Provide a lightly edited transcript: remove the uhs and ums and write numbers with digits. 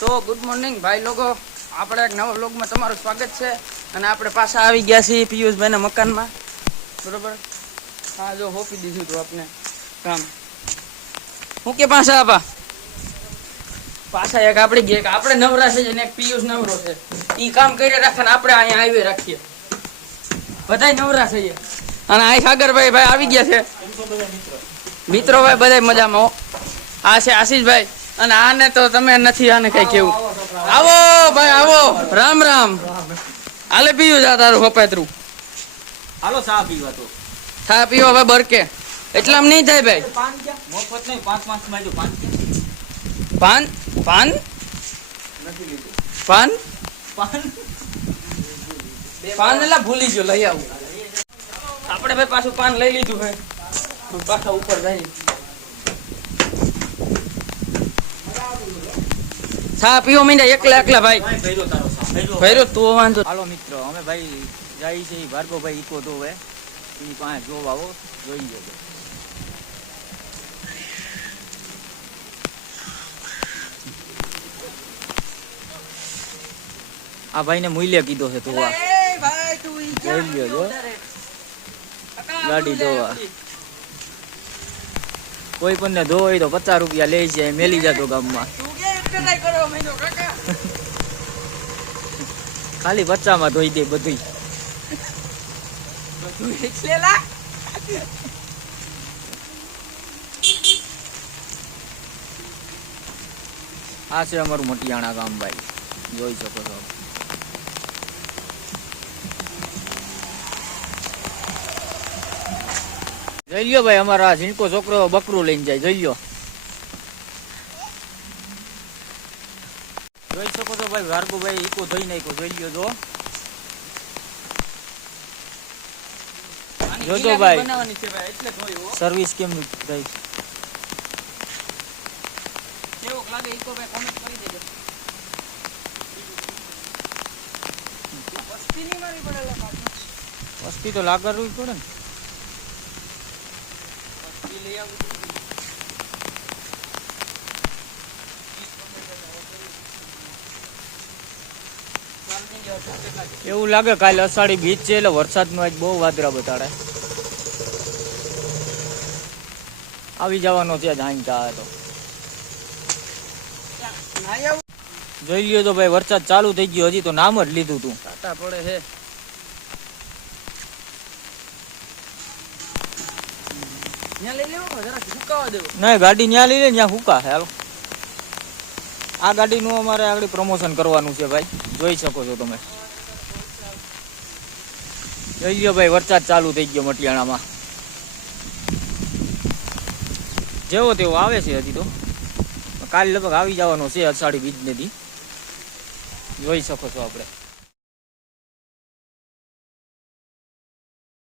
તો good morning ભાઈ લોકો, આપણે એક નવા વ્લોગમાં તમારું સ્વાગત છે. અને આપણે પાછા આવી ગયા છીએ પિયુષભાઈના મકાનમાં, બરોબર. હા જો હોપી દીધું હતું આપણે કામ. હું કે પાછા આપા પાછા એક આપડી ગયા, આપણે નવરા છે ને એક પિયુષ નવરો છે. ઈ કામ કરી રાખે ને આપણે અહીંયા આવી રાખીએ, બધાય નવરા છે. અને આ સાગરભાઈ ભાઈ આવી ગયા છે, મિત્રો ભાઈ બધા મજામાં. આ છે આશીષભાઈ, અને આને તો તમે નથી આને કઈ કેવું. આવો ભાઈ આવો, રામ રામ. હાલે પીયું જા તારું હપાતરું. હાલો ચા પીવા તો. ચા પીવા ભાઈ બરકે એટલામાં નહીં થાય ભાઈ. મફત નહીં, 5 માં જો પાન. પાન પાન નથી લીધું. પાન પાન પાન એટલે ભૂલી ગયો, લઈ આવું. આપણે ભાઈ પાછું પાન લઈ લીધું છે, પાછા ઉપર જાય. ચા પીવો મીંડા એકલા એકલા ભાઈ. ભૈરો તારો સા ભૈરો તો વાંધો. હાલો મિત્રો, અમે ભાઈ જાય છે ભાર્ગવભાઈ ઈકો તો હવે ઈ પાસે જોવા આવો, જોઈ જજો. આ ભાઈને મૂલ્ય કીધો છે તું જોઈ લ્યો જો ગાડી જોવા. કોઈ પણ ને ધો હોય તો 50 રૂપિયા લે છે, મેલી જતો ગામમાં. ખાલી 50 માં ધોઈ દે બધું. આ છે અમારું મટિયાણા ગામ ભાઈ, જોઈ શકો છો. જોઈ લ્યો ભાઈ, અમારા ઝીણકો છોકરો બકરું લઈને જાય, જોઈ લ્યો. જોઈ શકો છો ભાઈ, ભાર્ગવભાઈ ઈકો ધોઈ નાખ્યો, જોઈ લ્યો. જોજો ભાઈ સર્વિસ કેમ થઈ. વસ્તી તો લાગરવી પડે ને. એવું લાગે કાલે અષાઢી બીજ છે એટલે વરસાદ નું આજ બહુ વાદળા બતાડે. આવી જવાનો છે જાણતા તો. જોઈ લ્યો તો ભાઈ, વરસાદ ચાલુ થઈ ગયો, હજી તો નામ જ લીધું તું. ટાટા પડે છે. નહીં, ગાડી ન્યા લઈ લે, ત્યાં હુકા છે. હાલો, આ ગાડીનું અમારે આગળ પ્રમોશન કરવાનું છે ભાઈ, જોઈ શકો છો તમે. જોઈ લ્યો ભાઈ, વરસાદ ચાલુ થઈ ગયો મટિયાણામાં. જેવો તેવો આવે છે, હજી તો કાલે લગભગ આવી જવાનો છે અષાઢી બીજ ને દી, જોઈ શકો છો આપણે.